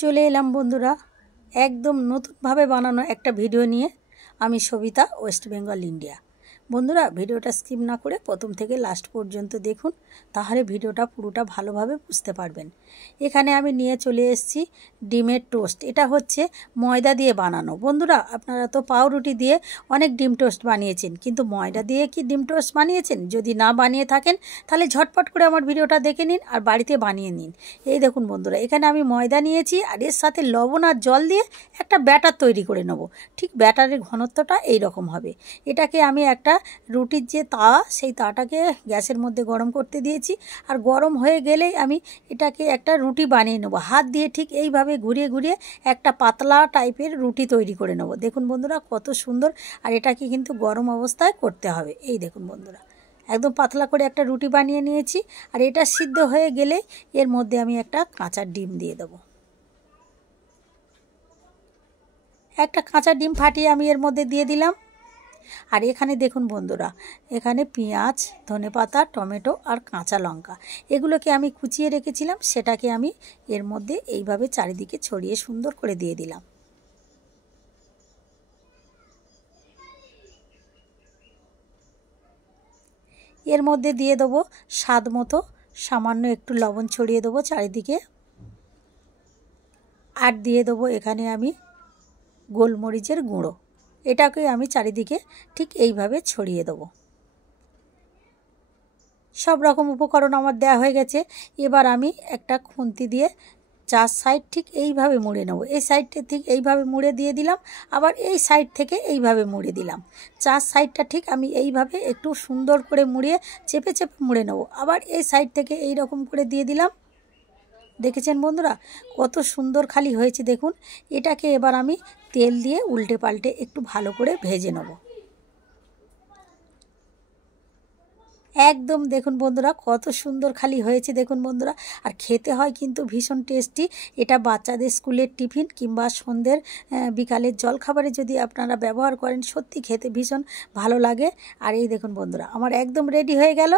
চলে এলাম বন্ধুরা একদম নতুনভাবে বানানো একটা ভিডিও নিয়ে। আমি সবিতা, ওয়েস্ট বেঙ্গল, ইন্ডিয়া। বন্ধুরা ভিডিওটা স্কিপ না করে প্রথম থেকে লাস্ট পর্যন্ত দেখুন, তাহলে ভিডিওটা পুরোটা ভালোভাবে বুঝতে পারবেন। এখানে আমি নিয়ে চলে এসেছি ডিমের টোস্ট। এটা হচ্ছে ময়দা দিয়ে বানানো। বন্ধুরা আপনারা তো পাউরুটি দিয়ে অনেক ডিম টোস্ট বানিয়েছেন, কিন্তু ময়দা দিয়ে কি ডিম টোস্ট বানিয়েছেন? যদি না বানিয়ে থাকেন তাহলে ঝটপট করে আমার ভিডিওটা দেখে নিন আর বাড়িতে বানিয়ে নিন। এই দেখুন বন্ধুরা, এখানে আমি ময়দা নিয়েছি আর এর সাথে লবণ আর জল দিয়ে একটা ব্যাটার তৈরি করে নেব। ঠিক ব্যাটারের ঘনত্বটা এই রকম হবে। এটাকে আমি একটা রুটির যে তাওয়া, সেই তাওয়াটাকে গ্যাসের মধ্যে গরম করতে দিয়েছি। আর গরম হয়ে গেলেই আমি এটাকে একটা রুটি বানিয়ে নেব। হাত দিয়ে ঠিক এইভাবে ঘুরিয়ে ঘুরিয়ে একটা পাতলা টাইপের রুটি তৈরি করে নেব। দেখুন বন্ধুরা কত সুন্দর। আর এটাকে কিন্তু গরম অবস্থায় করতে হবে। এই দেখুন বন্ধুরা, একদম পাতলা করে একটা রুটি বানিয়ে নিয়েছি। আর এটা সিদ্ধ হয়ে গেলে এর মধ্যে আমি একটা কাঁচা ডিম দিয়ে দেবো। একটা কাঁচা ডিম ফাটিয়ে আমি এর মধ্যে দিয়ে দিলাম। আর এখানে দেখুন বন্ধুরা, এখানে পেঁয়াজ, ধনেপাতা, টমেটো আর কাঁচা লঙ্কা এগুলোকে আমি কুচিয়ে রেখেছিলাম, সেটাকে আমি এর মধ্যে এইভাবে চারিদিকে ছড়িয়ে সুন্দর করে দিয়ে দিলাম। এর মধ্যে দিয়ে দেবো স্বাদ মতো সামান্য একটু লবণ ছড়িয়ে দেবো চারিদিকে। আর দিয়ে দেবো এখানে আমি গোলমরিচের গুঁড়ো। এটাকে আমি চারিদিকে ঠিক এইভাবে ছড়িয়ে দেবো। সব রকম উপকরণ আমার দেওয়া হয়ে গেছে। এবার আমি একটা খুন্তি দিয়ে চার সাইড ঠিক এইভাবে মুড়ে নেব। এই সাইডটা ঠিক এইভাবে মুড়ে দিয়ে দিলাম, আবার এই সাইড থেকে এইভাবে মুড়ে দিলাম। চার সাইডটা ঠিক আমি এইভাবে একটু সুন্দর করে মুড়িয়ে চেপে চেপে মুড়ে নেব। আবার এই সাইড থেকে এই রকম করে দিয়ে দিলাম। দেখেছেন বন্ধুরা কত সুন্দর খালি হয়েছে দেখুন। এটাকে এবার আমি তেল দিয়ে উল্টে পাল্টে একটু ভালো করে ভেজে নেব। একদম দেখুন বন্ধুরা কত সুন্দর খালি হয়েছে দেখুন বন্ধুরা। আর খেতে হয় কিন্তু ভীষণ টেস্টি। এটা বাচ্চাদের স্কুলের টিফিন কিংবা সন্ধ্যের বিকালের জলখাবারে যদি আপনারা ব্যবহার করেন, সত্যি খেতে ভীষণ ভালো লাগে। আর এই দেখুন বন্ধুরা আমার একদম রেডি হয়ে গেল।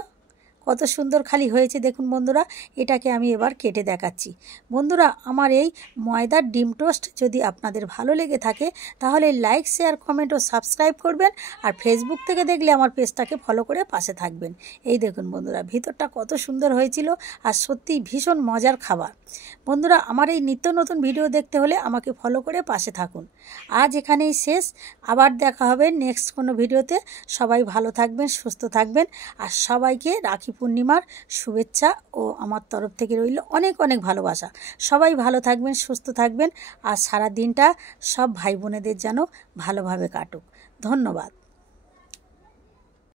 কত সুন্দর খালি হয়েছে দেখুন বন্ধুরা। এটাকে আমি এবার কেটে দেখাচ্ছি। বন্ধুরা আমার এই ময়দার ডিম টোস্ট যদি আপনাদের ভালো লেগে থাকে তাহলে লাইক, শেয়ার, কমেন্ট ও সাবস্ক্রাইব করবেন। আর ফেসবুক থেকে দেখলে আমার পেজটাকে ফলো করে পাশে থাকবেন। এই দেখুন বন্ধুরা ভিতরটা কত সুন্দর হয়েছিল আর সত্যিই ভীষণ মজার খাবার। বন্ধুরা আমার এই নিত্য নতুন ভিডিও দেখতে হলে আমাকে ফলো করে পাশে থাকুন। আজ এখানেই শেষ, আবার দেখা হবে নেক্সট কোনো ভিডিওতে। সবাই ভালো থাকবেন, সুস্থ থাকবেন। আর সবাইকে রাখি পূর্ণিমার শুভেচ্ছা ও আমার তরফ থেকে রইল অনেক অনেক ভালোবাসা। সবাই ভালো থাকবেন, সুস্থ থাকবেন। আর সারা দিনটা সব ভাই বোনেদের যেন ভালোভাবে কাটুক। ধন্যবাদ।